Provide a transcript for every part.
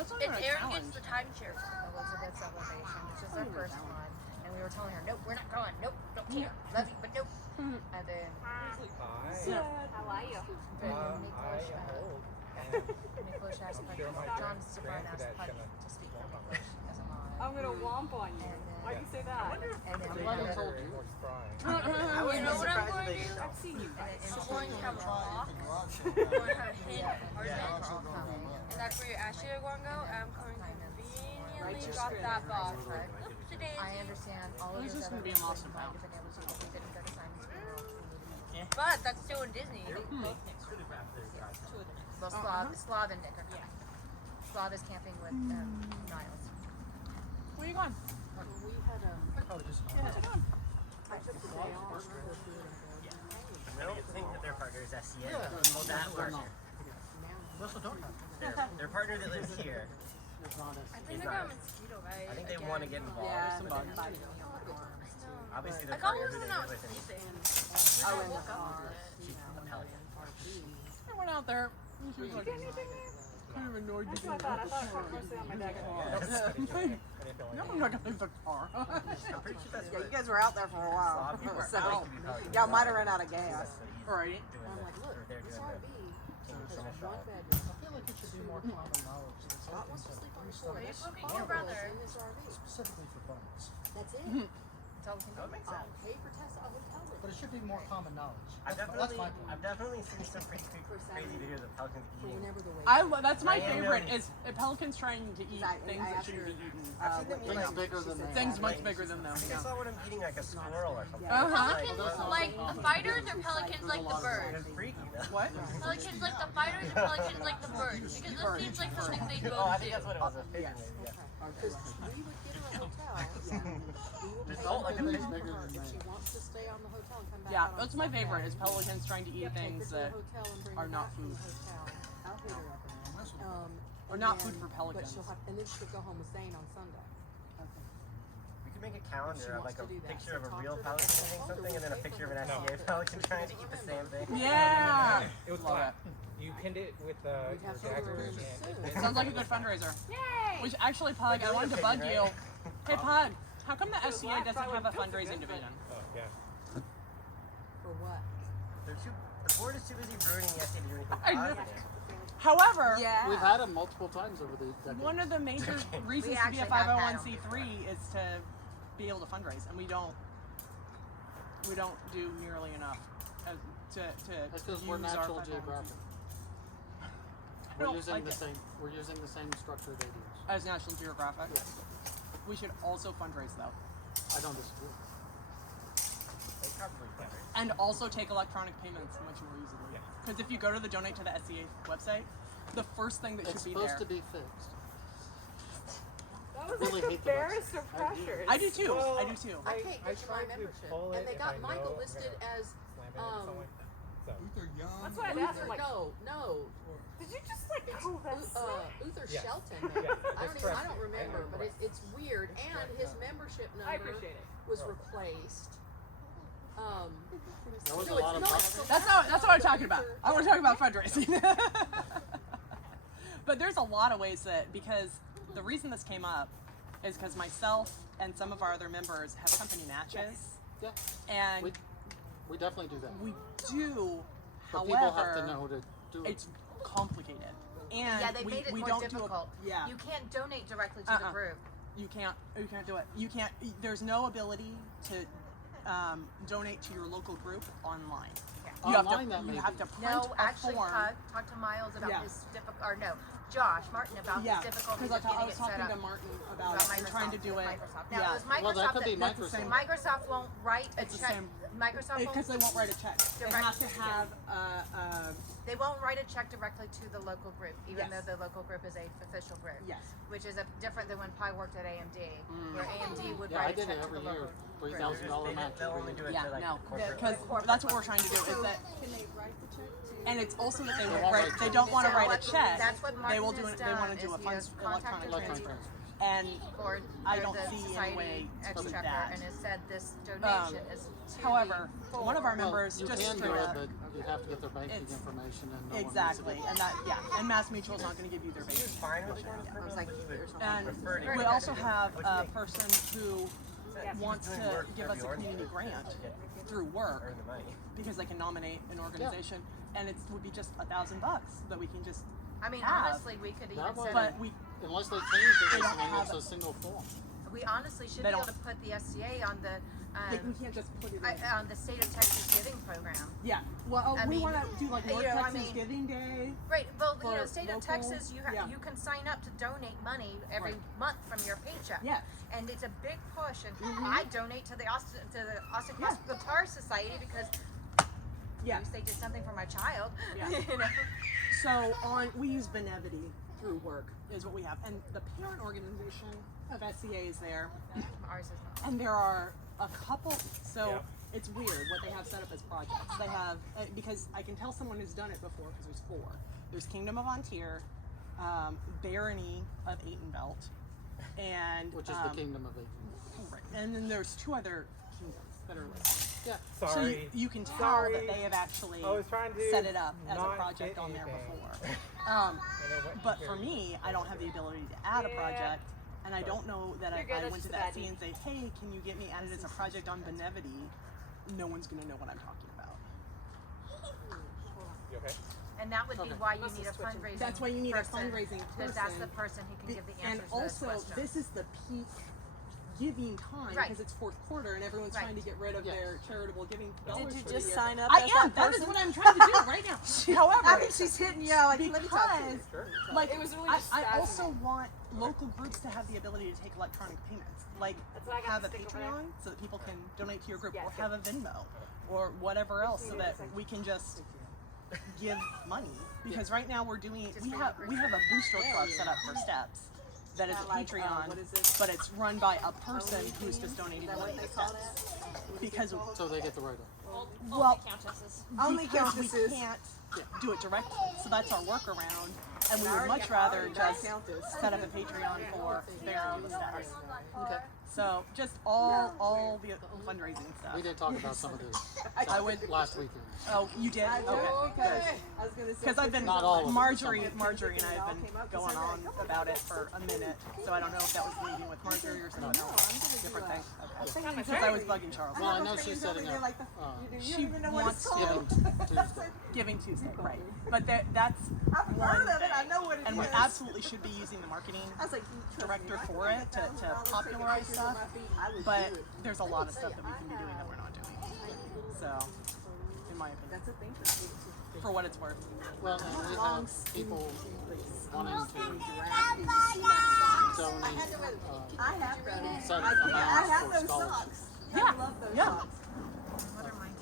It's Erin gets the timeshare from Elizabeth's Elevation. It's just our first one. And we were telling her, nope, we're not going. Nope, don't care. Love you, but nope. And then... How are you? Nicholas asked John Stefan asked Puddy to speak for Nicholas as a mod. I'm going to womp on you. Why do you say that? And then You know what I'm going to do? I've seen you. I'm going to have a walk. I'm going to have a hidden apartment. And that's where your Ashley are going to go. I'm going to conveniently drop that box. I understand all of It's those just other gonna be a people Boston might town. have been able to if we didn't go to Simon's funeral. Yeah. But that's still in Disney. Well, Slav and Nick are coming. Slav is camping with Niles. Where are you going? We had Where's it going? I took the day off. I don't think that their partner is SCN. Well, that partner. Their partner that lives here. I think they got a mosquito, right? I think they want to get involved. Yeah. Obviously, I their thought partner we who were they not live with is sleeping. I I went woke up. she's a pelican. I went out there. She was like, Get anything there? kind of annoyed That's you. what I thought. I thought it was mostly on my deck. No, I'm not gonna leave the car. I'm pretty sure that's Yeah, what you guys were out there for a while. Slav were So, supposed to be pelican. y'all might have run out of gas. Right. I'm like, look, They're this doing RV the has finish one off. bedroom. I feel like it should be more common knowledge that it's Scott all wants to sleep on the floor. Are you There's poking four your of us brother? in this RV. specifically for bonus. That's it. That's all we can do. That would make I'll sense. pay for Tessa a hotel room. But it should be more common knowledge. I've That's definitely, my point. I've definitely seen some pretty crazy videos of pelicans For eating. whenever the wait. That's my I am favorite. known- Is pelicans trying to eat things that shouldn't be eaten. I've seen them eat Things like bigger than they Things are. much bigger than them. I think I saw one of them eating like a squirrel or something. Pelicans like the fighters or pelicans like the birds? It's freaky though. What? Pelicans like the fighters or pelicans like the birds? Because this seems like something they Oh, I both think do. that's what it was. A figure maybe. Yeah. Because we would get her a hotel. We will pay Don't like her a hotel fish for her if she wants to stay on the hotel and come back Yeah, out on that's my Sunday. favorite. Is pelicans trying to eat Take her things to that the hotel and bring are her not back from food. the hotel. I'll hit her up in there. Or And not then- food for But pelicans. she'll have, and then she'll go home with Zane on Sunday. We could make a calendar of like a wants to do that. picture of So a talk real to her about pelican that. eating something and then a picture of an No. SCA pelican trying to eat the same thing. Yeah. It was Love flat. You pinned it with We'd have your to do dagger it and soon. it Sounds like a good fundraiser. Yay! Which actually, Pug, I wanted to bug you. Hey, Pug, how come the SCA doesn't have a fundraising division? Oh, yeah. For what? The board is too busy ruining the SCA to do anything I know. positive. However, Yeah. We've had them multiple times over the decades. one of the major reasons to be a actually have had 501c3 is to be able to fundraise, and we don't do nearly enough to That's because use we're our Natural 501c3. Geographic. I don't We're using like the it. same. We're using the same structure they do. As National Geographic. Yes. We should also fundraise though, I don't disagree. They probably could. and also take electronic payments much more easily. Because if you go to the donate to the SCA website, the first thing that It's should be supposed there. to be fixed. That was Really like hate the the barest of I do. pressures. I do too. Well, I do too. I can't I get to my tried to membership. pull And it they if got I know Michael I'm listed gonna as slam it or something like that. So, That's why I asked him, like, no. Did you just like It's Uther Yes. Shelton. Yeah, I that's don't correct. remember, but it's weird. And his membership number I appreciate it. was replaced. There was So a lot of it's not. bucks. That's what I'm talking about. I want to talk about fundraising. But there's a lot of ways that, because the reason this came up is because myself and some of our other members have company matches, Yeah, and we definitely do that. we do. But However, people have to know to do it. it's complicated, and Yeah, they we, made it we more don't difficult. do a, yeah. You can't donate directly to Uh-uh. the group. You can't do it. You can't. There's no ability to donate to your local group online. You Online, that have to. may You have be. to print No, a actually, form. talk to Miles about Yeah. his or no, Josh Martin about Yeah, his difficulties because of I getting was it talking set to up. Martin About about trying to Microsoft do it. with Microsoft. Now, Yeah. it was Well, that Microsoft could be that- That's the same. Microsoft won't write a It's the check. same. Microsoft Because they won't, won't write a check. They Direct- have to have they won't write a check directly to the local group, even Yes. though the local group is a official group. yes. Which is different than when Pi worked at AMD, where AMD would Yeah, I write a did check it to every the year. local group. $3,000 match. They'll only do it Yeah, to like no, corporate. because that's what we're trying to do. Is that, Can they write the check to? and it's also that they They won't won't write. write They checks. don't want to So write what- a check. that's what They Martin will do. has They want to done do a is he has electronic contacted Electronic transfer. transfers. and for I don't the see any society way to do exchequer, that. and it said this donation is to However, the one of our poor. members you just can do straight it, up, but you have to get their banking It's- information, and no exactly, one and that and Mass Mutual's not going to give you their He was banking fine with information. it. I was like, there's no And Preferred we it. also have a person who wants doing to work give for us the a community grant through work Earn the money. because they can nominate an organization, and it would be just $1,000 that we can just. I mean, have. honestly, we could even That way- send. But we unless they change the They don't reasoning, have it's a single form. We honestly should They be able don't- to put the SCA on the we can't just put it in. on the state of Texas giving program. Yeah. Well, I we mean, want to do like you North know, I Texas mean- Giving Day. Right. Well, you For know, state of local- Texas, yeah. you can sign up to donate money every Right. month from your paycheck. Yes. And it's a big push, and Mhm. I donate to the Austin Yeah. Guitar Society because Yeah. at least they did something for my child. Yeah. You know. So we use Benevity through work is what we have, and the parent organization of SCA is there, Ours is not. and there are a couple. So Yep. it's weird what they have set up as projects. They have because I can tell someone who's done it before because there's 4. There's Kingdom of Ontier, Barony of Atenbelt, and Which is the kingdom of Asia. Right. And then there's 2 other kingdoms that are listed. Yeah. So Sorry. you can tell Sorry. that they have actually I was trying to set it up as a not project get on there anything. before. I know what But you're- for me, I don't have the ability to add a Yeah. project, and I don't know that You're good, I that's went to just that a scene and say, hey, can you get me added as a project on Benevity? No one's going to know what I'm talking about. You okay? And that would be Okay. why you Must need a have switched them. fundraising. That's why you need a person, fundraising because that's the person. person who can Be- give the and answers also, to those questions. this is the peak giving time Right. because it's 4th quarter and everyone's Right. trying to get rid of Yes. their charitable giving dollars Did you for the just year. sign up I as am. that That is person? what I'm trying to do right now. However, I think she's hitting you. Like, let me talk to you. because like It was really I just I spazzing also it. want local groups to have the ability to take electronic payments, like That's what I got have to a stick over there. Patreon so that people can donate to your group, Yeah, or it's have a Venmo, or whatever else, so that we can just give money. Because right now we have a booster club set up for steps. That is a Patreon, what is this? but it's run by a person who's just donating money to steps. Because So they get the write-up. well, Only because we countesses. can't do it directly, so that's our workaround, and we would much rather just set up a Patreon for their status. Okay. So just all the fundraising stuff. We did talk about some of this I would. last weekend. Oh, you did? Okay. I was gonna say. Because I've been Not all of them, Marjorie some. and I have been going on about it for a minute, so I don't know if that was leading with Marjorie or something else. Different thing. Okay. Because I was bugging Charles. Well, I know she's setting up She wants Giving to Tuesday. Giving Tuesday, right? But that's I've one heard of thing, it. I know what it and we is. absolutely should be using the marketing I was like, you trust director me. for it to popularize stuff. But do it. there's a lot of stuff that we can be doing that we're not doing. So, in my opinion, That's a thing for for what it's worth. Well, and we have people wanting to donate, I have those. set I amounts have for those scholarships. socks. Yeah, I love those yeah. socks. What are mine?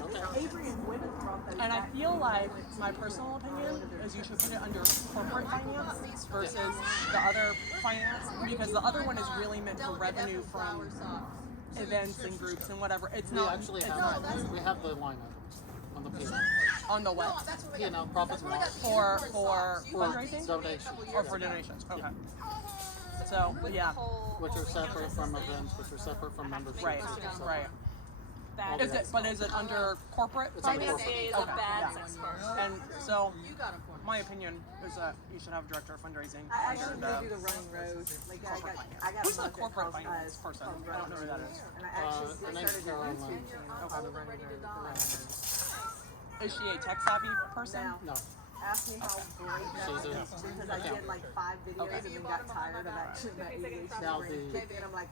Oh, no. Avery and Women brought those And I back. feel like my personal opinion is you should put it under corporate finance versus the other finance, because the other one is really meant for revenue from events and groups and whatever. It's We not. actually it's have, not we have the line items on the page. on the what You know, profits and loss. for For fundraising donations. or for donations. Okay. So yeah, Which are separate from events, which are separate from memberships. right, which are separate right. from all Is the it? But is it under corporate It's under finance? corporate. Is Okay, a bad yeah. sex part. And so, my opinion is that you should have a director of fundraising. I actually and, do the running roads. Like I got Who's a the mug that corporate calls, finance person? called I don't know who that is. And I actually her name's started a Caroline. YouTube channel called The Running Road. Is she a tech savvy person? Now, No. ask me how great that She's is a- because I did like 5 videos Okay. and then got tired of actually my English. Now And I'm like,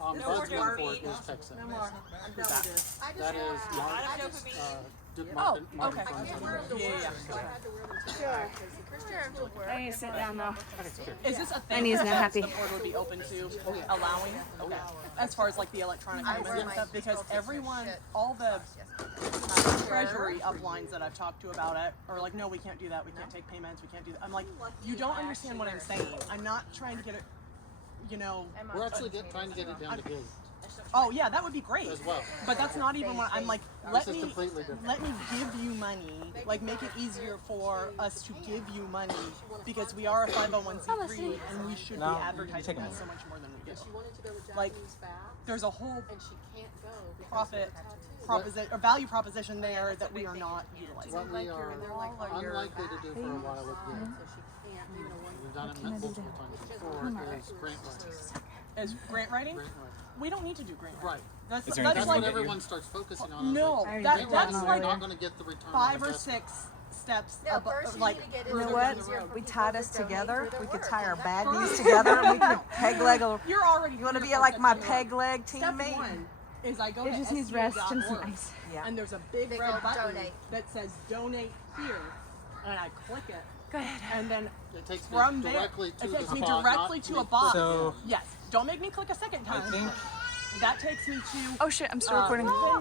ombudsman for it is Texas. no more. I'm done with this. That is Oh, Martin okay. Fernandez. Yeah. I need to sit down though. Is this a My thing knee's that not happy. the board would be open to allowing? Okay. As far as like the electronic payments and stuff, because everyone, all the treasury uplines that I've talked to about it are like, no, we can't do that. We can't take payments. We can't do that. I'm like, you don't understand what I'm saying. I'm not trying to get it, you know. We're actually trying to get it down to gate. Oh yeah, that would be great. as well. But that's not even what I'm like. This is completely different. Let me give you money. Like make it easier for us to give you money because we are a 501c3 and we should No, be advertising take a that so much more than we do. She wanted to go to Like, Japanese bath, There's a whole and she can't go because profit of her tattoo. proposition or value proposition there that we are not utilizing. What we are And they're like, oh, you're unlikely to do for a while with so you, she can't do the one. we've done it multiple times before, is grant writing. Is grant writing? Grant writing. We don't need to do grant Right. writing. That's Is there that's That's anything like what that everyone starts focusing on. no, I already that, did that that's one like We're earlier. not going to get the return. 5 on or investment. 6 steps No, above, first you like need to get it You know so what? it's easier for We people tied to us donate together. for their We could work, tie our and that's baggies fine. together and we could peg leg. you're already. You want to be beautiful like my steps peg leg team Step mate? 1 is I go It to just needs rest and some SBA.org, ice. Yeah. and there's a big They red go button donate. that says donate here, and I click it. Go ahead. And then It takes me from there, directly to it takes the me spot, directly not to me a box. So- Yes, don't make me click a second time. I think That takes me to Oh shit, I'm still recording. Venmo.